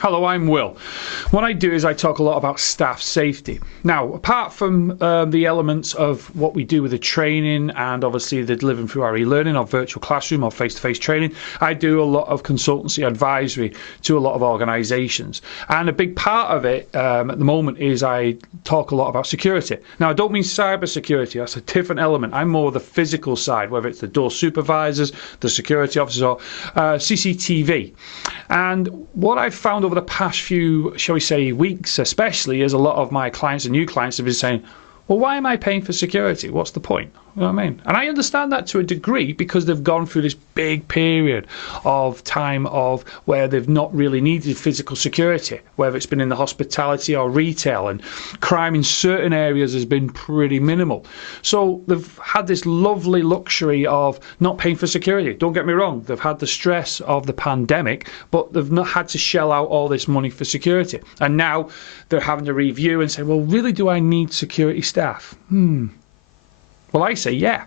Hello, I'm Will. What I do is I talk a lot about staff safety. Now, apart from the elements of what we do with the training and obviously the delivering through our e-learning or virtual classroom or face-to-face training, I do a lot of consultancy advisory to a lot of organisations. And a big part of it at the moment is I talk a lot about security. Now, I don't mean cyber security, that's a different element. I'm more the physical side, whether it's the door supervisors, the security officers or CCTV. And what I've found over the past few, shall we say, weeks especially, is a lot of my clients and new clients have been saying, well, why am I paying for security? What's the point? You know what I mean? And I understand that to a degree because they've gone through this big period of time of where they've not really needed physical security, whether it's been in the hospitality or retail, and crime in certain areas has been pretty minimal. So they've had this lovely luxury of not paying for security. Don't get me wrong, they've had the stress of the pandemic, but they've not had to shell out all this money for security. And now they're having to review and say, well, really, do I need security staff? Well, I say, yeah.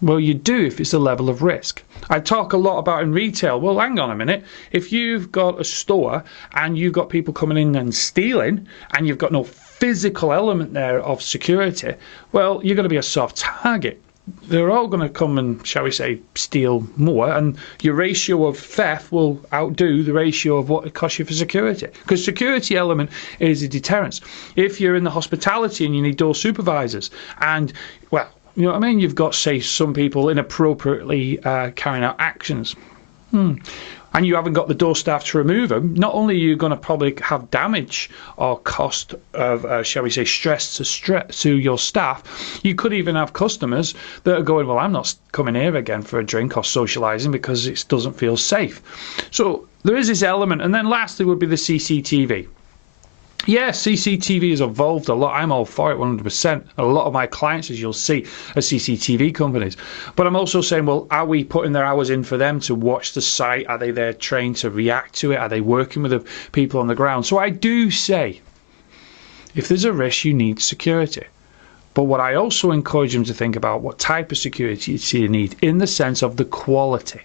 Well, you do if it's a level of risk. I talk a lot about in retail. Well, hang on a minute. If you've got a store and you've got people coming in and stealing and you've got no physical element there of security, well, you're going to be a soft target. They're all going to come and, shall we say, steal more, and your ratio of theft will outdo the ratio of what it costs you for security. Because security element is a deterrence. If you're in the hospitality and you need door supervisors and, well, you know what I mean? You've got, say, some people inappropriately carrying out actions. And you haven't got the door staff to remove them, not only are you going to probably have damage or cost of, shall we say, stress to your staff, you could even have customers that are going, well, I'm not coming here again for a drink or socialising because it doesn't feel safe. So there is this element. And then lastly would be the CCTV. Yeah, CCTV has evolved a lot. I'm all for it 100%. A lot of my clients, as you'll see, are CCTV companies. But I'm also saying, well, are we putting their hours in for them to watch the site? Are they there trained to react to it? Are they working with the people on the ground? So I do say, if there's a risk, you need security. But what I also encourage them to think about, what type of security you need in the sense of the quality.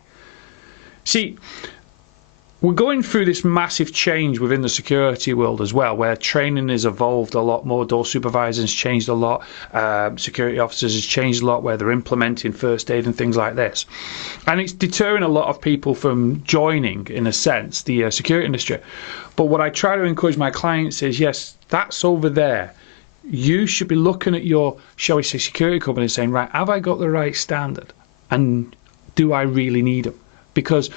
See, we're going through this massive change within the security world as well, where training has evolved a lot more, door supervisors has changed a lot, security officers has changed a lot, where they're implementing first aid and things like this. And it's deterring a lot of people from joining, in a sense, the security industry. But what I try to encourage my clients is, yes, that's over there. You should be looking at your, shall we say, security company and saying, right, have I got the right standard? And do I really need them? Because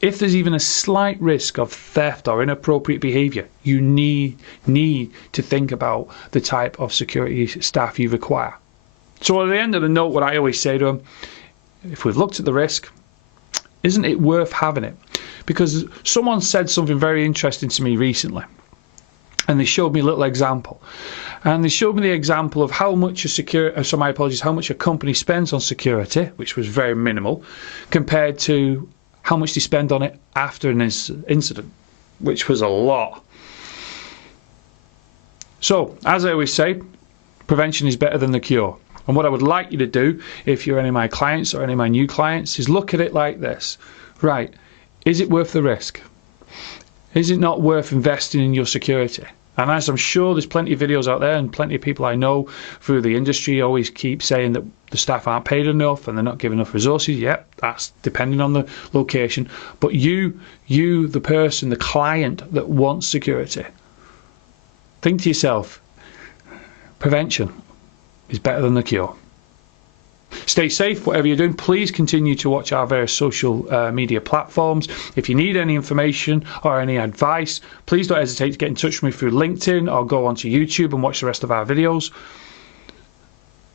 if there's even a slight risk of theft or inappropriate behaviour, you need to think about the type of security staff you require. So at the end of the note, what I always say to them, if we've looked at the risk, isn't it worth having it? Because someone said something very interesting to me recently, and they showed me a little example. And they showed me the example of how much how much a company spends on security, which was very minimal, compared to how much they spend on it after an incident, which was a lot. So, as I always say, prevention is better than the cure. And what I would like you to do, if you're any of my clients or any of my new clients, is look at it like this. Right, is it worth the risk? Is it not worth investing in your security? And as I'm sure there's plenty of videos out there and plenty of people I know through the industry always keep saying that the staff aren't paid enough and they're not given enough resources. Yep, that's depending on the location. But you, the person, the client that wants security, think to yourself, prevention is better than the cure. Stay safe, whatever you're doing. Please continue to watch our various social media platforms. If you need any information or any advice, please don't hesitate to get in touch with me through LinkedIn or go onto YouTube and watch the rest of our videos.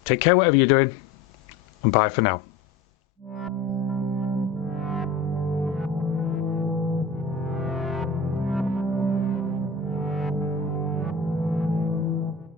Take care, whatever you're doing, and bye for now.